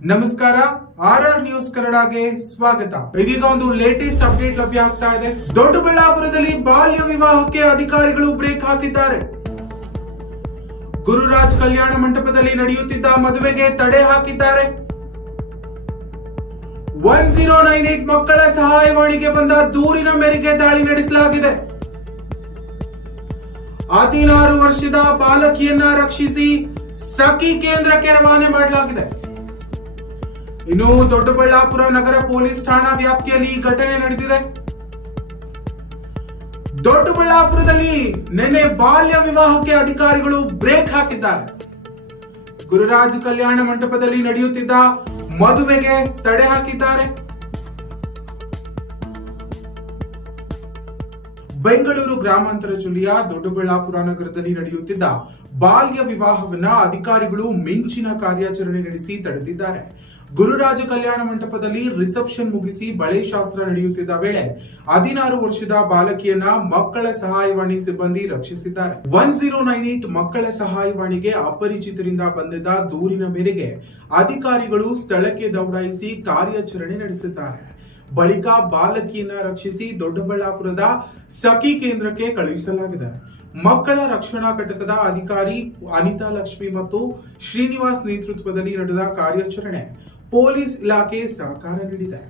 ನಮಸ್ಕಾರ RR news ಕನ್ನಡಗೆ ಸ್ವಾಗತ. ಇದೀಗ ಒಂದು ಲೇಟೆಸ್ಟ್ ಅಪ್ಡೇಟ್ ಲಭ್ಯ ಆಗ್ತಾ ಇದೆ. ದೊಡ್ಡಬಳ್ಳಾಪುರದಲ್ಲಿ ಬಾಲ್ಯ ವಿವಾಹಕ್ಕೆ ಅಧಿಕಾರಿಗಳು ಬ್ರೇಕ್ ಹಾಕಿದ್ದಾರೆ. ಗುರುರಾಜ್ ಕಲ್ಯಾಣ ಮಂಟಪದಲ್ಲಿ ನಡೆಯುತ್ತಿದ್ದ ಮದುವೆಗೆ ತಡೆ ಹಾಕಿದ್ದಾರೆ. 1098 ಮಕ್ಕಳ ಸಹಾಯವಾಣಿಗೆ ಬಂದ ದೂರಿನ ಮೇರೆಗೆ ದಾಳಿ ನಡೆಸಲಾಗಿದೆ. 16 ವರ್ಷದ ಬಾಲಕಿಯನ್ನ ರಕ್ಷಿಸಿ ಸಖಿ ಕೇಂದ್ರಕ್ಕೆ ರವಾನೆ ಮಾಡಲಾಗಿದೆ. ಇನ್ನು ದೊಡ್ಡಬಳ್ಳಾಪುರ ನಗರ ಪೊಲೀಸ್ ಠಾಣಾ ವ್ಯಾಪ್ತಿಯಲ್ಲಿ ಈ ಘಟನೆ ನಡೆದಿದೆ. ದೊಡ್ಡಬಳ್ಳಾಪುರದಲ್ಲಿ ನಿನ್ನೆ ಬಾಲ್ಯ ವಿವಾಹಕ್ಕೆ ಅಧಿಕಾರಿಗಳು ಬ್ರೇಕ್ ಹಾಕಿದ್ದಾರೆ. ಗುರುರಾಜ್ ಕಲ್ಯಾಣ ಮಂಟಪದಲ್ಲಿ ನಡೆಯುತ್ತಿದ್ದ ಮದುವೆಗೆ ತಡೆ ಹಾಕಿದ್ದಾರೆ. ಬೆಂಗಳೂರು ಗ್ರಾಮಾಂತರ ಜಿಲ್ಲೆಯ ದೊಡ್ಡಬಳ್ಳಾಪುರ ನಗರದಲ್ಲಿ ನಡೆಯುತ್ತಿದ್ದ ಬಾಲ್ಯ ವಿವಾಹವನ್ನ ಅಧಿಕಾರಿಗಳು ಮಿಂಚಿನ ಕಾರ್ಯಾಚರಣೆ ನಡೆಸಿ ತಡೆದಿದ್ದಾರೆ. ಗುರುರಾಜ ಕಲ್ಯಾಣ ಮಂಟಪದಲ್ಲಿ ರಿಸೆಪ್ಷನ್ ಮುಗಿಸಿ ಬಳೆ ಶಾಸ್ತ್ರ ನಡೆಯುತ್ತಿದ್ದ ವೇಳೆ 16 ವರ್ಷದ ಬಾಲಕಿಯನ್ನ ಮಕ್ಕಳ ಸಹಾಯವಾಣಿ ಸಿಬ್ಬಂದಿ ರಕ್ಷಿಸಿದ್ದಾರೆ. 1098 ಮಕ್ಕಳ ಸಹಾಯವಾಣಿಗೆ ಅಪರಿಚಿತರಿಂದ ಬಂದಿದ್ದ ದೂರಿನ ಮೇರೆಗೆ ಅಧಿಕಾರಿಗಳು ಸ್ಥಳಕ್ಕೆ ದೌಡಾಯಿಸಿ ಕಾರ್ಯಾಚರಣೆ ನಡೆಸಿದ್ದಾರೆ. ಬಳಿಕ ಬಾಲಕಿಯನ್ನ ರಕ್ಷಿಸಿ ದೊಡ್ಡಬಳ್ಳಾಪುರದ ಸಖಿ ಕೇಂದ್ರಕ್ಕೆ ಕಳುಹಿಸಲಾಗಿದೆ. ಮಕ್ಕಳ ರಕ್ಷಣಾ ಘಟಕದ ಅಧಿಕಾರಿ ಅನಿತಾ ಲಕ್ಷ್ಮಿ ಮತ್ತು ಶ್ರೀನಿವಾಸ್ ನೇತೃತ್ವದಲ್ಲಿ ನಡೆದ ಕಾರ್ಯಾಚರಣೆ ಪೊಲೀಸ್ ಇಲಾಖೆ ಸಹಕಾರ ನೀಡಿದೆ.